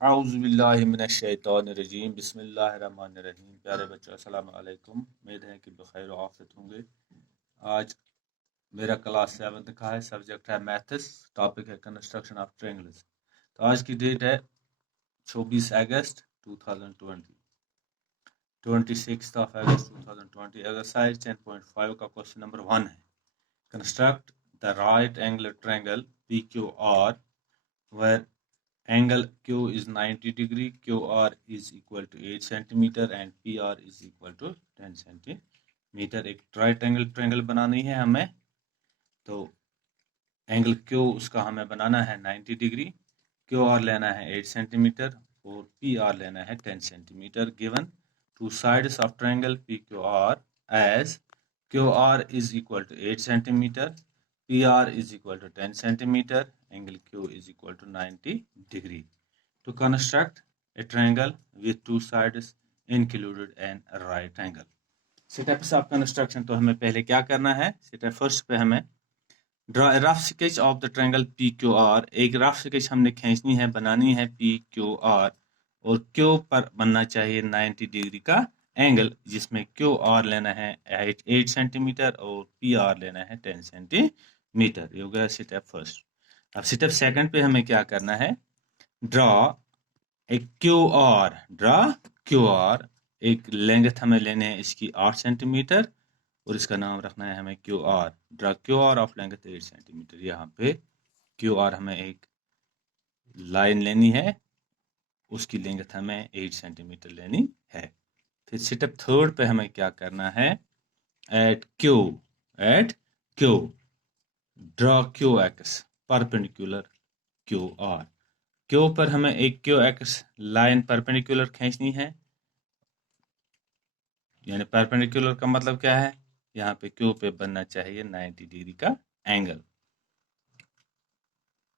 औज़ुबिल्लाहिमिनश्शैतानिर्रजीम बिस्मिल्लाहिर्रहमानिर्रहीम। प्यारे बच्चों अस्सलाम वालेकुम। उम्मीद है कि बखैर आफियत होंगे। आज मेरा क्लास 7th का है, सब्जेक्ट है मैथ्स, टॉपिक है कंस्ट्रक्शन ऑफ ट्रायंगल्स। तो आज की डेट है 24 अगस्त 2020, 26 अगस्त 2020। एक्सरसाइज 10.5 का क्वेश्चन नंबर 1 है, construct the right angle triangle PQR where angle Q is 90 degree, QR is equal to 8 centimeter and PR is equal to 10 centimeter। एक right angle triangle बनानी है हमें, तो एंगल Q उसका हमें बनाना है 90 डिग्री, QR लेना है 8 सेंटीमीटर और PR लेना है 10 centimetre. Given two sides of triangle PQR as QR is equal to 8 centimeter, PR is equal to 10 centimeter, angle Q is equal to 90 degree. To construct a triangle with two sides included an right angle. Steps of construction, तो हमें पहले क्या करना है, step first पे हमें draw rough sketch of the triangle PQR। एक rough sketch हमने खींचनी है, बनानी है PQR, और Q पर बनना चाहिए 90 डिग्री का एंगल, जिसमें QR लेना है 8 सेंटीमीटर और PR लेना है 10 सेंटीमीटर। ये हो गया स्टेप फर्स्ट। अब स्टेप सेकंड पे हमें क्या करना है, ड्रॉ एक QR एक लेंथ हमें लेने हैं इसकी 8 सेंटीमीटर और इसका नाम रखना है हमें QR। Draw QR of length 8 centimetre. यहाँ पे QR हमें एक लाइन लेनी है, उसकी लेंथ हमें 8 सेंटीमीटर लेनी है। फिर स्टेप थर्ड पे हमें क्या करना है, at Q draw QX perpendicular QR। Q पर हमें एक QX लाइन परपेंडिकुलर खींचनी है, यानी परपेंडिकुलर का मतलब क्या है, यहाँ पे Q पे बनना चाहिए 90 डिग्री का angle.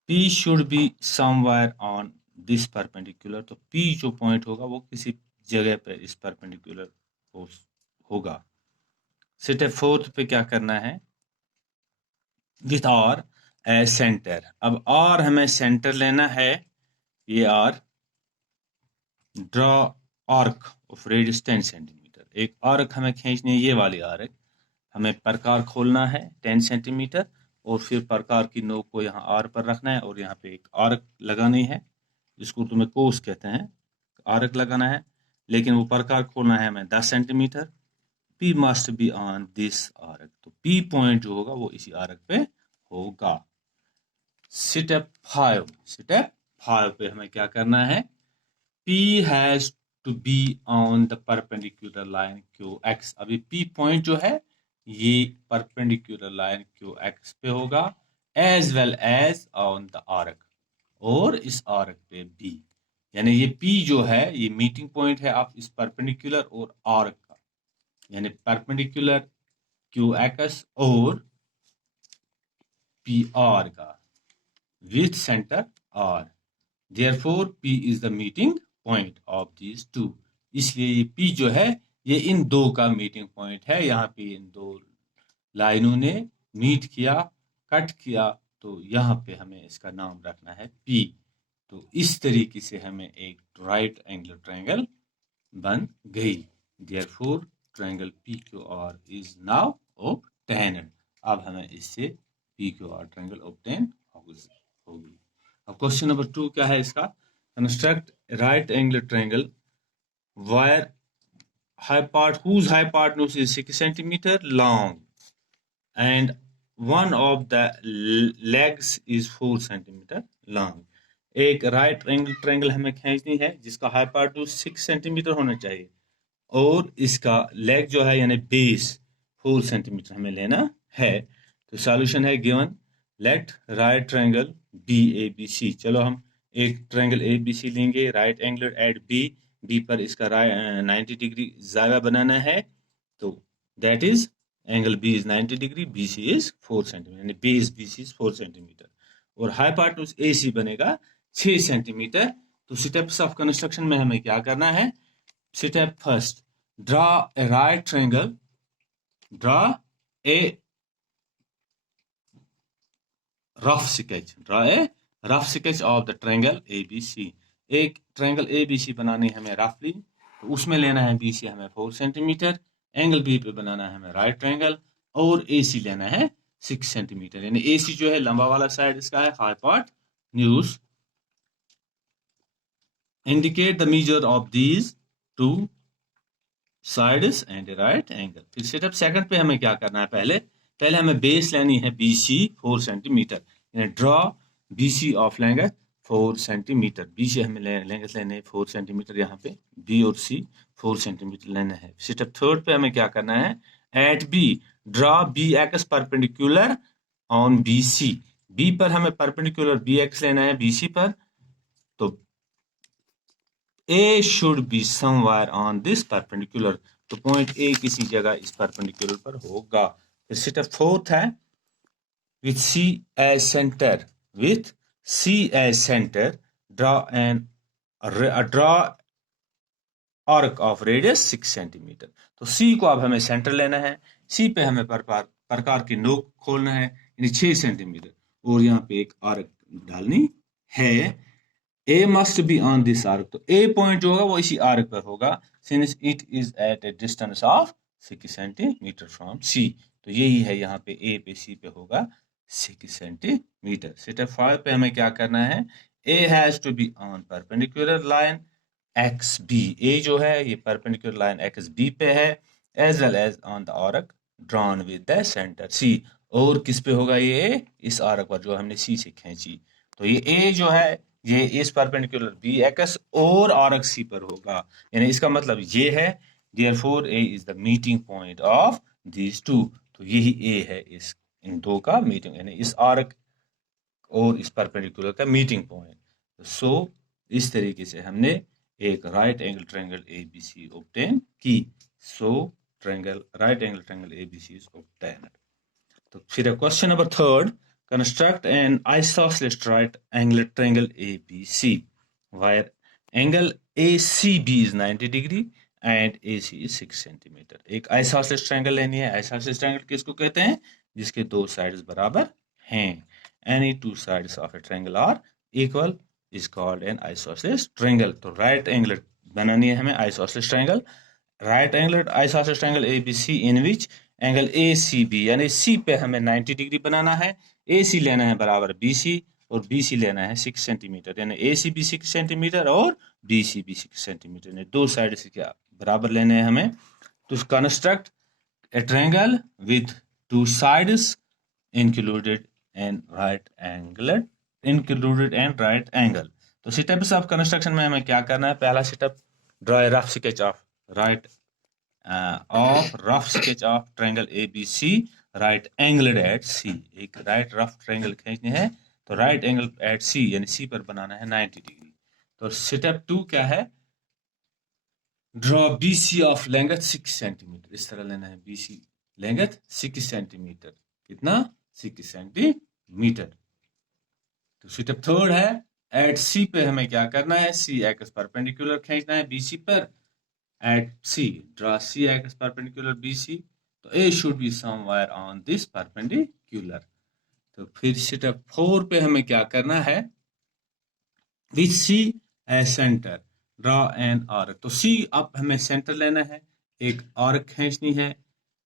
P should be somewhere on this perpendicular, तो P जो पॉइंट होगा वो किसी जगह पे इस परपेंडिकुलर होगा। स्टेप फोर्थ पे क्या करना है, विथ R एज सेंटर। अब R हमें सेंटर लेना है, ये R draw arc of radius 10 centimetre. एक आर्क हमें खींचनी है, ये वाली आर्क हमें प्रकार खोलना है 10 सेंटीमीटर, और फिर प्रकार की नोक को यहाँ आर पर रखना है और यहाँ पे एक आर्क लगानी है, जिसको तुम्हें कोस कहते हैं, आर्क लगाना है, लेकिन वो प्रकार खोलना है हमें 10 centimetre. P must be on this arc, तो P पॉइंट जो होगा वो इसी आर्क पे होगा। स्टेप 5 पे हमें क्या करना है, P has to be on the perpendicular line QX। अभी P पॉइंट जो है ये परपेंडिकुलर लाइन QX पे होगा, as well as on the arc, और इस आर्क पे भी, यानी ये P जो है ये मीटिंग पॉइंट है ऑफ इस परपेंडिकुलर और आर्क का, यानी परपेंडिकुलर QX और PR का with centre R। Therefore P is the meeting point of these two। इसलिए ये P जो है ये इन दो का मीटिंग पॉइंट है। यहाँ पे इन दो लाइनों ने मीट किया, कट किया, तो यहाँ पे हमें इसका नाम रखना है P। तो इस तरीके से हमें एक राइट एंगल ट्रायंगल बन गई। Therefore triangle PQR is now obtained। अब हमें इससे PQR ट्रायंगल ऑब्टेन होगी। अब क्वेश्चन नंबर 2 क्या है इसका, construct right angle triangle where whose hypotenuse is 6 centimeter long and one of the legs is 4 centimeter long। एक राइट एंगल ट्रायंगल हमें खींचनी है जिसका हाइपोटेन्यूज 6 सेंटीमीटर होना चाहिए और इसका लेग जो है यानी बेस 4 सेंटीमीटर हमें लेना है। तो सॉल्यूशन है given, let right triangle BABC। चलो हम एक ट्रायंगल ABC लेंगे, राइट एंगल एट B पर इसका 90 डिग्री ज़ाया बनाना है, तो that is angle B is 90 degree, BC is 4 centimetre, यानी बेस BC इज 4 सेंटीमीटर और हाइपोटेन्यूज AC बनेगा 6 सेंटीमीटर। तो स्टेप्स ऑफ कंस्ट्रक्शन में हमें क्या करना है, step first, draw a right triangle, draw a rough sketch of the triangle ABC। एक ट्रायंगल ABC बनानी है हमें रफली, तो उसमें लेना है BC हमें 4 सेंटीमीटर, एंगल B पे बनाना है हमें राइट ट्रायंगल, और AC लेना है 6 सेंटीमीटर। यानी AC जो है लंबा वाला साइड इसका है, hypotenuse. Indicate the measure of these two sides and right angle. फिर स्टेप सेकंड पे हमें क्या करना है, पहले हमें बेस लेनी है BC 4 सेंटीमीटर, यानी draw BC of length 4 centimetre. BC हमें लेंथ लेने हैं 4 सेंटीमीटर, यहाँ पे B और C 4 सेंटीमीटर लेना है। स्टेप थर्ड पे हमें क्या करना है, at B draw BX perpendicular on BC। B पर हमें परपेंडिकुलर BX लेना है BC पर, तो A should be somewhere on this perpendicular, तो पॉइंट A किसी जगह इस परपेंडिकुलर पर होगा। फिर स्टेप फोर्थ है, with C as center, with C as center draw arc of radius 6 centimetre. तो C को अब हमें सेंटर लेना है, C पे हमें प्रकार की नोक खोलना है, यानी 6 सेंटीमीटर, और यहाँ पे एक आर्क डालनी है। A must be on this arc, तो A पॉइंट जो होगा वो इसी आर्क पर होगा, since it is at a distance of 6 centimetre from C। तो यही है, यहाँ पे A पे C पे होगा 6 सेंटीमीटर। स्टेप 5 पे हमें क्या करना है, A has to be on perpendicular line XB। A जो है ये perpendicular line XB पे है, as well as on the arc drawn with the center C। और किस पे होगा ये, इस आर्क पर जो हमने C से खींची। तो ये A जो है ये इस परपेंडिकुलर BX और आर्क C पर होगा, यानी इसका मतलब ये है, therefore A is the meeting point of these two। तो यही A है इस इन दो का मीटिंग, यानी इस आर्क और इस परपेंडिकुलर का मीटिंग पॉइंट। सो इस तरीके से हमने एक right angle triangle ABC obtain की। So triangle right angle triangle ABC is obtained. तो फिर question number third, construct an isosceles right angle triangle ABC where angle ACB is 90 degree and AC is 6 centimetre. एक isosceles triangle लेनी है। isosceles triangle किसको कहते हैं, जिसके दो साइड्स बराबर हैं। Any two sides of a triangle are equal is called an isosceles triangle। तो राइट एंगल बनानी है हमें isosceles triangle, right angle isosceles triangle ABC in which angle ACB यानी C पे हमें 90 डिग्री बनाना है, AC लेना है बराबर BC और BC लेना है 6 सेंटीमीटर, यानी AC भी 6 सेंटीमीटर और BC भी 6 सेंटीमीटर, यानी दो साइड से क्या बराबर लेने हैं हमें। तो construct A triangle with two sides included and right angle. तो स्टेप्स ऑफ कंस्ट्रक्शन में हमें क्या करना है, पहला step draw a rough sketch of rough sketch of triangle ABC right angled at C। एक राइट रफ ट्रायंगल खींचने हैं, तो राइट एंगल एट C यानी C पर बनाना है 90 डिग्री। तो स्टेप 2 क्या है, draw BC of length 6 centimetre. इस तरह लेना है BC लेंथ 6 सेंटीमीटर, कितना 6 सेंटीमीटर। तो स्टेप थर्ड है, एट C पे हमें क्या करना है, C एक्स परपेंडिकुलर खींचना है BC पर। At C, draw C as perpendicular BC, तो A should be somewhere on this perpendicular। तो फिर स्टेप 4 पे हमें क्या करना है, with C as center draw an arc। तो C अब हमें सेंटर लेना है, एक आर्क खींचनी है,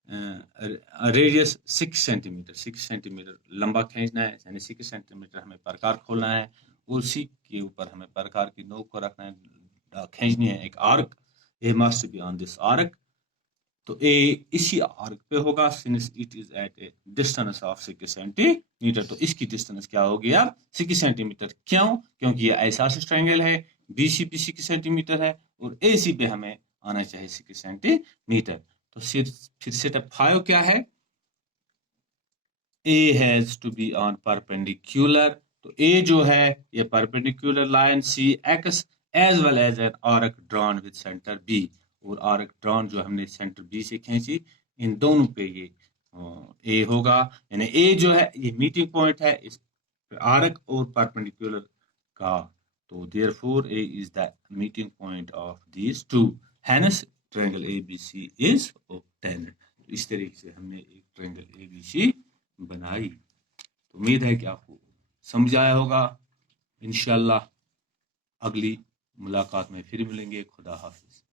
रेडियस 6 सेंटीमीटर लंबा खींचना है, यानी 6 सेंटीमीटर हमें प्रकार खोलना है, और C के ऊपर हमें प्रकार की नोक को रखना है, खींचनी है एक arc. A must be on this arc, तो A इसी आर्क पे होगा, since it is at a distance of 6 centimetre. तो इसकी डिस्टेंस क्या होगी अब 6 सेंटीमीटर। क्यों, क्योंकि ये आइसोसेलेस ट्रायंगल है, BC भी 6 सेंटीमीटर है और AC पे हमें आना चाहिए 6 सेंटीमीटर। तो फिर स्टेप 5 क्या है, A has to be on perpendicular। तो A जो है ये perpendicular line CX as well as an arc drawn with center B, और आर्क ड्रॉन जो हमने सेंटर B से खींची, इन दोनों पे ये A होगा, यानी A जो है ये मीटिंग पॉइंट है इस आर्क और परपेंडिकुलर का। तो therefore A is the meeting point of these two, hence triangle ABC is obtained। तो इस तरीके से हमने एक ट्रायंगल ABC बनाई। तो उम्मीद है कि आपको समझ आया होगा। इंशाल्लाह अगली मुलाकात में फिर मिलेंगे। खुदा हाफिज।